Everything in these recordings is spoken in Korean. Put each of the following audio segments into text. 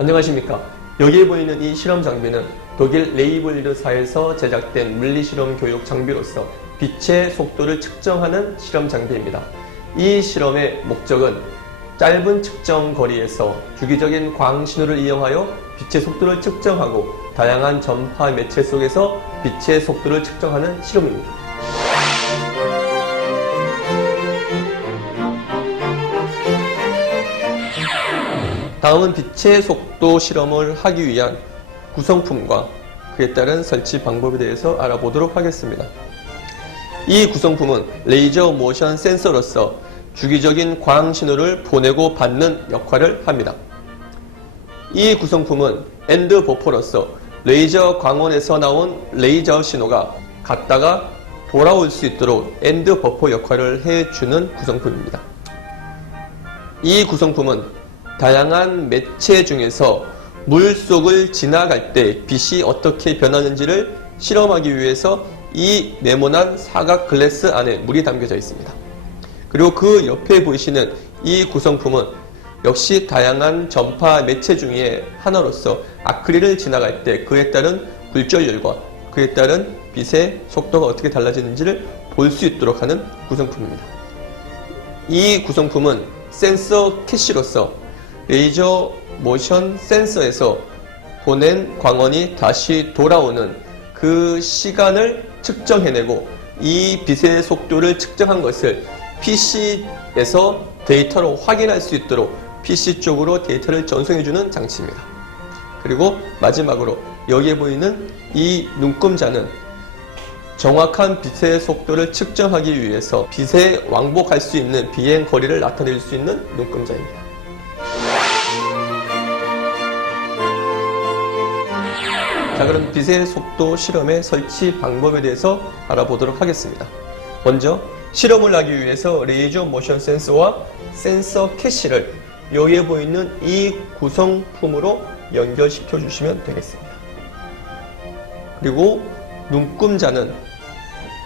안녕하십니까. 여기에 보이는 이 실험 장비는 독일 레이블리드사에서 제작된 물리실험 교육 장비로서 빛의 속도를 측정하는 실험 장비입니다. 이 실험의 목적은 짧은 측정 거리에서 주기적인 광신호를 이용하여 빛의 속도를 측정하고 다양한 전파 매체 속에서 빛의 속도를 측정하는 실험입니다. 다음은 빛의 속도 실험을 하기 위한 구성품과 그에 따른 설치 방법에 대해서 알아보도록 하겠습니다. 이 구성품은 레이저 모션 센서로서 주기적인 광 신호를 보내고 받는 역할을 합니다. 이 구성품은 엔드 버퍼로서 레이저 광원에서 나온 레이저 신호가 갔다가 돌아올 수 있도록 엔드 버퍼 역할을 해주는 구성품입니다. 이 구성품은 다양한 매체 중에서 물 속을 지나갈 때 빛이 어떻게 변하는지를 실험하기 위해서 이 네모난 사각 글래스 안에 물이 담겨져 있습니다. 그리고 그 옆에 보이시는 이 구성품은 역시 다양한 전파 매체 중에 하나로서 아크릴을 지나갈 때 그에 따른 굴절율과 그에 따른 빛의 속도가 어떻게 달라지는지를 볼 수 있도록 하는 구성품입니다. 이 구성품은 센서 캐시로서 레이저 모션 센서에서 보낸 광원이 다시 돌아오는 그 시간을 측정해내고 이 빛의 속도를 측정한 것을 PC에서 데이터로 확인할 수 있도록 PC 쪽으로 데이터를 전송해주는 장치입니다. 그리고 마지막으로 여기에 보이는 이 눈금자는 정확한 빛의 속도를 측정하기 위해서 빛에 왕복할 수 있는 비행 거리를 나타낼 수 있는 눈금자입니다. 자, 그럼 빛의 속도 실험의 설치 방법에 대해서 알아보도록 하겠습니다. 먼저 실험을 하기 위해서 레이저 모션 센서와 센서 캐시를 여기에 보이는 이 구성품으로 연결시켜 주시면 되겠습니다. 그리고 눈금자는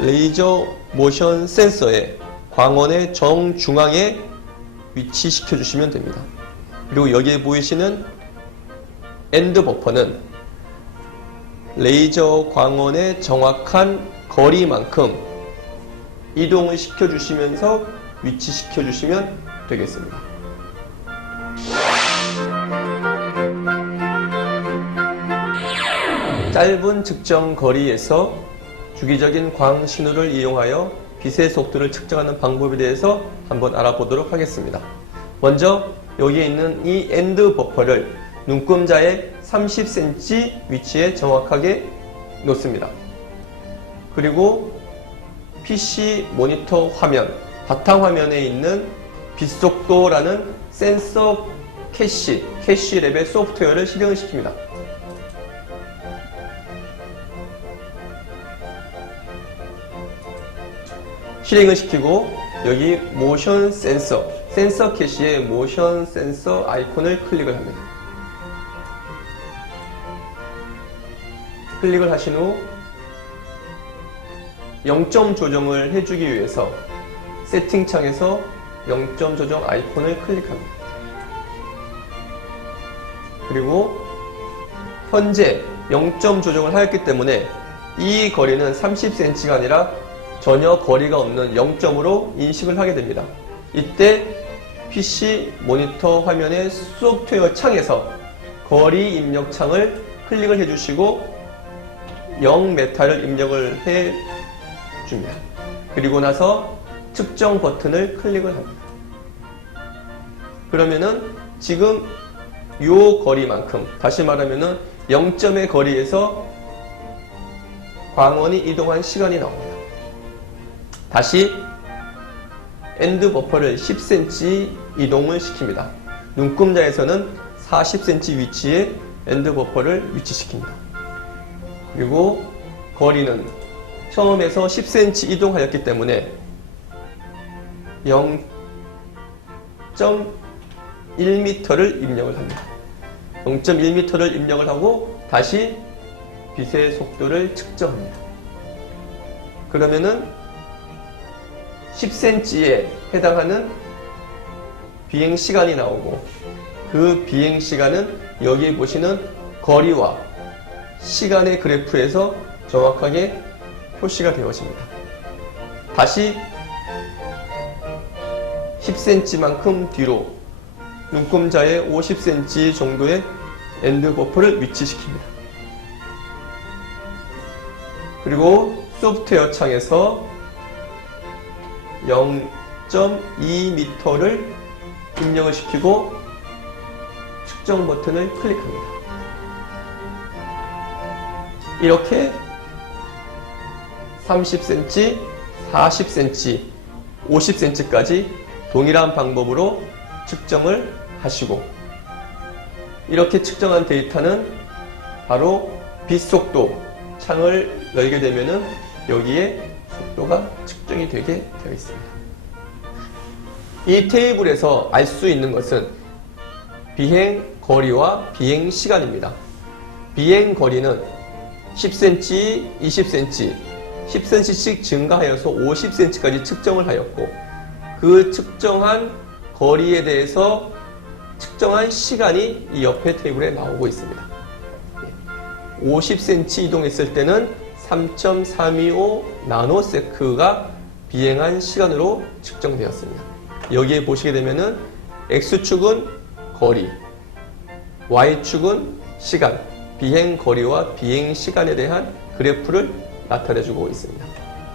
레이저 모션 센서의 광원의 정중앙에 위치시켜 주시면 됩니다. 그리고 여기에 보이시는 엔드 버퍼는 레이저 광원의 정확한 거리만큼 이동을 시켜주시면서 위치시켜주시면 되겠습니다. 짧은 측정 거리에서 주기적인 광 신호를 이용하여 빛의 속도를 측정하는 방법에 대해서 한번 알아보도록 하겠습니다. 먼저 여기에 있는 이 엔드 버퍼를 눈금자의 30cm 위치에 정확하게 놓습니다. 그리고 PC 모니터 화면, 바탕화면에 있는 빛속도라는 센서 캐시 랩의 소프트웨어를 실행을 시킵니다. 실행을 시키고 여기 모션 센서 캐시의 모션 센서 아이콘을 클릭을 합니다. 클릭을 하신 후 0점 조정을 해주기 위해서 세팅창에서 0점 조정 아이콘을 클릭합니다. 그리고 현재 0점 조정을 하였기 때문에 이 거리는 30cm가 아니라 전혀 거리가 없는 0점으로 인식을 하게 됩니다. 이때 PC 모니터 화면의 소프트웨어 창에서 거리 입력 창을 클릭을 해주시고 0m를 입력을 해줍니다. 그리고 나서 측정 버튼을 클릭을 합니다. 그러면은 지금 요 거리만큼, 다시 말하면은 0점의 거리에서 광원이 이동한 시간이 나옵니다. 다시 엔드 버퍼를 10cm 이동을 시킵니다. 눈금자에서는 40cm 위치에 엔드 버퍼를 위치시킵니다. 그리고 거리는 처음에서 10cm 이동하였기 때문에 0.1m를 입력을 합니다. 0.1m를 입력을 하고 다시 빛의 속도를 측정합니다. 그러면은 10cm에 해당하는 비행시간이 나오고 그 비행시간은 여기에 보시는 거리와 시간의 그래프에서 정확하게 표시가 되어집니다. 다시 10cm만큼 뒤로 눈금자의 50cm 정도의 엔드 버퍼를 위치시킵니다. 그리고 소프트웨어 창에서 0.2m를 입력을 시키고 측정 버튼을 클릭합니다. 이렇게 30cm, 40cm, 50cm까지 동일한 방법으로 측정을 하시고, 이렇게 측정한 데이터는 바로 빛속도 창을 열게 되면은 여기에 속도가 측정이 되게 되어 있습니다. 이 테이블에서 알 수 있는 것은 비행 거리와 비행 시간입니다. 비행 거리는 10cm, 20cm, 10cm씩 증가하여서 50cm까지 측정을 하였고, 그 측정한 거리에 대해서 측정한 시간이 이 옆에 테이블에 나오고 있습니다. 50cm 이동했을 때는 3.325 나노세크가 비행한 시간으로 측정되었습니다. 여기에 보시게 되면은 X축은 거리, Y축은 시간, 비행 거리와 비행 시간에 대한 그래프를 나타내주고 있습니다.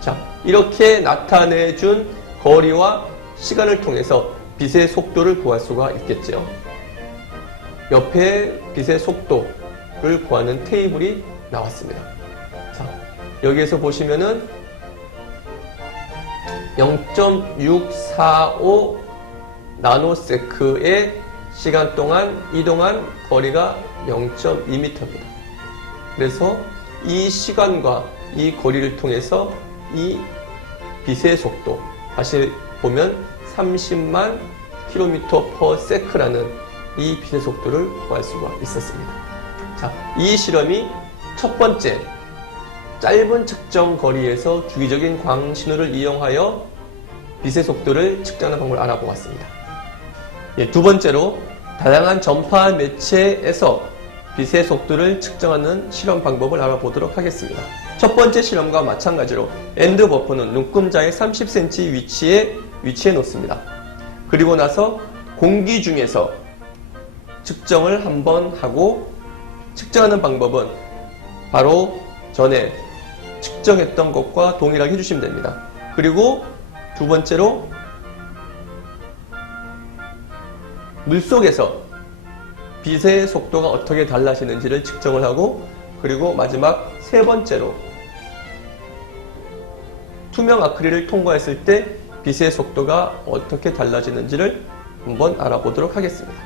자, 이렇게 나타내준 거리와 시간을 통해서 빛의 속도를 구할 수가 있겠죠. 옆에 빛의 속도를 구하는 테이블이 나왔습니다. 자, 여기에서 보시면은 0.645 나노세크의 시간 동안 이동한 거리가 0.2m입니다. 그래서 이 시간과 이 거리를 통해서 이 빛의 속도, 다시 보면 30만 km/s라는 이 빛의 속도를 구할 수가 있었습니다. 자, 이 실험이 첫 번째 짧은 측정 거리에서 주기적인 광신호를 이용하여 빛의 속도를 측정하는 방법을 알아보았습니다. 두 번째로 다양한 전파 매체에서 빛의 속도를 측정하는 실험 방법을 알아보도록 하겠습니다. 첫 번째 실험과 마찬가지로 엔드 버퍼는 눈금자의 30cm 위치해 놓습니다. 그리고 나서 공기 중에서 측정을 한번 하고, 측정하는 방법은 바로 전에 측정했던 것과 동일하게 해주시면 됩니다. 그리고 두 번째로 물속에서 빛의 속도가 어떻게 달라지는지를 측정을 하고, 그리고 마지막 세 번째로 투명 아크릴을 통과했을 때 빛의 속도가 어떻게 달라지는지를 한번 알아보도록 하겠습니다.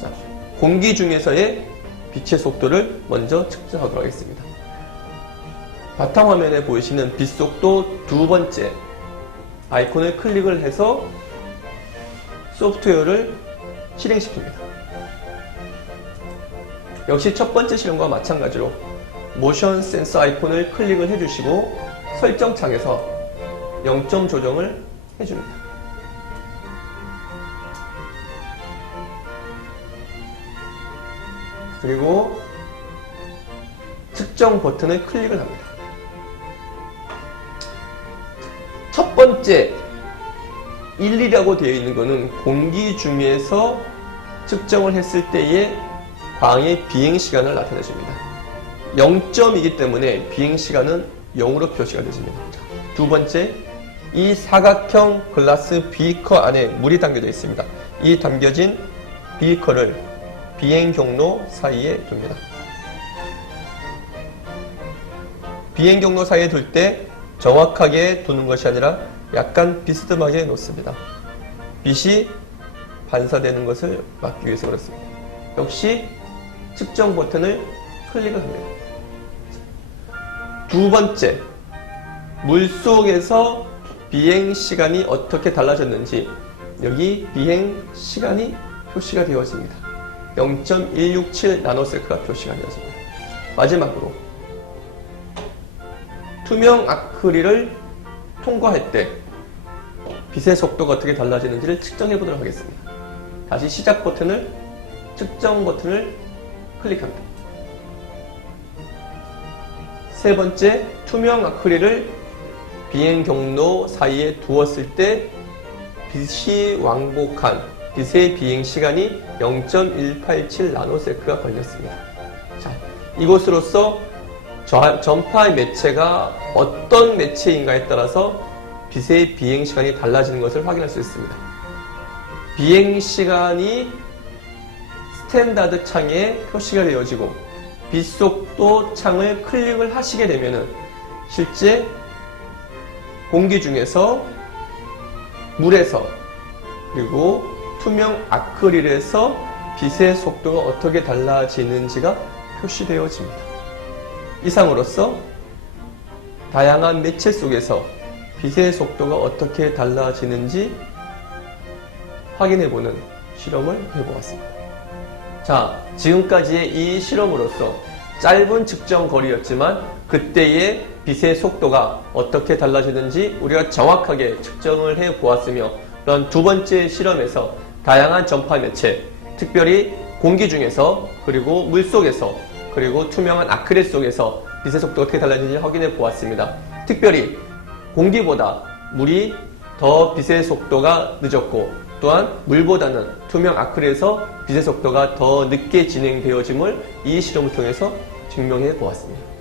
자, 공기 중에서의 빛의 속도를 먼저 측정하도록 하겠습니다. 바탕화면에 보이시는 빛 속도 두 번째 아이콘을 클릭을 해서 소프트웨어를 실행시킵니다. 역시 첫 번째 실험과 마찬가지로 모션 센서 아이콘을 클릭을 해주시고 설정 창에서 0점 조정을 해줍니다. 그리고 측정 버튼을 클릭을 합니다. 첫 번째 1이라고 되어 있는 것은 공기 중에서 측정을 했을 때의 광의 비행 시간을 나타내줍니다. 0점이기 때문에 비행 시간은 0으로 표시가 되십니다. 두 번째, 이 사각형 글라스 비커 안에 물이 담겨져 있습니다. 이 담겨진 비커를 비행 경로 사이에 둡니다. 비행 경로 사이에 둘 때 정확하게 두는 것이 아니라 약간 비스듬하게 놓습니다. 빛이 반사되는 것을 막기 위해서 그렇습니다. 역시 측정 버튼을 클릭을 합니다. 두 번째, 물속에서 비행 시간이 어떻게 달라졌는지 여기 비행 시간이 표시가 되어집니다. 0.167 나노세크가 표시가 되어집니다. 마지막으로 투명 아크릴을 통과할 때 빛의 속도가 어떻게 달라지는지를 측정해 보도록 하겠습니다. 다시 시작 버튼을, 측정 버튼을 클릭합니다. 세 번째, 투명 아크릴을 비행 경로 사이에 두었을 때 빛이 왕복한 빛의 비행 시간이 0.187 나노세크가 걸렸습니다. 자, 이것으로써 전파의 매체가 어떤 매체인가에 따라서 빛의 비행 시간이 달라지는 것을 확인할 수 있습니다. 비행 시간이 스탠다드 창에 표시가 되어지고 빛속도 창을 클릭을 하시게 되면은 실제 공기 중에서, 물에서, 그리고 투명 아크릴에서 빛의 속도가 어떻게 달라지는지가 표시되어집니다. 이상으로써 다양한 매체 속에서 빛의 속도가 어떻게 달라지는지 확인해보는 실험을 해보았습니다. 자, 지금까지의 이 실험으로서 짧은 측정 거리였지만 그때의 빛의 속도가 어떻게 달라지는지 우리가 정확하게 측정을 해보았으며, 또한 두 번째 실험에서 다양한 전파 매체, 특별히 공기 중에서, 그리고 물 속에서, 그리고 투명한 아크릴 속에서 빛의 속도가 어떻게 달라지는지 확인해 보았습니다. 특별히 공기보다 물이 더 빛의 속도가 늦었고, 또한 물보다는 투명 아크릴에서 빛의 속도가 더 늦게 진행되어짐을 이 실험을 통해서 증명해 보았습니다.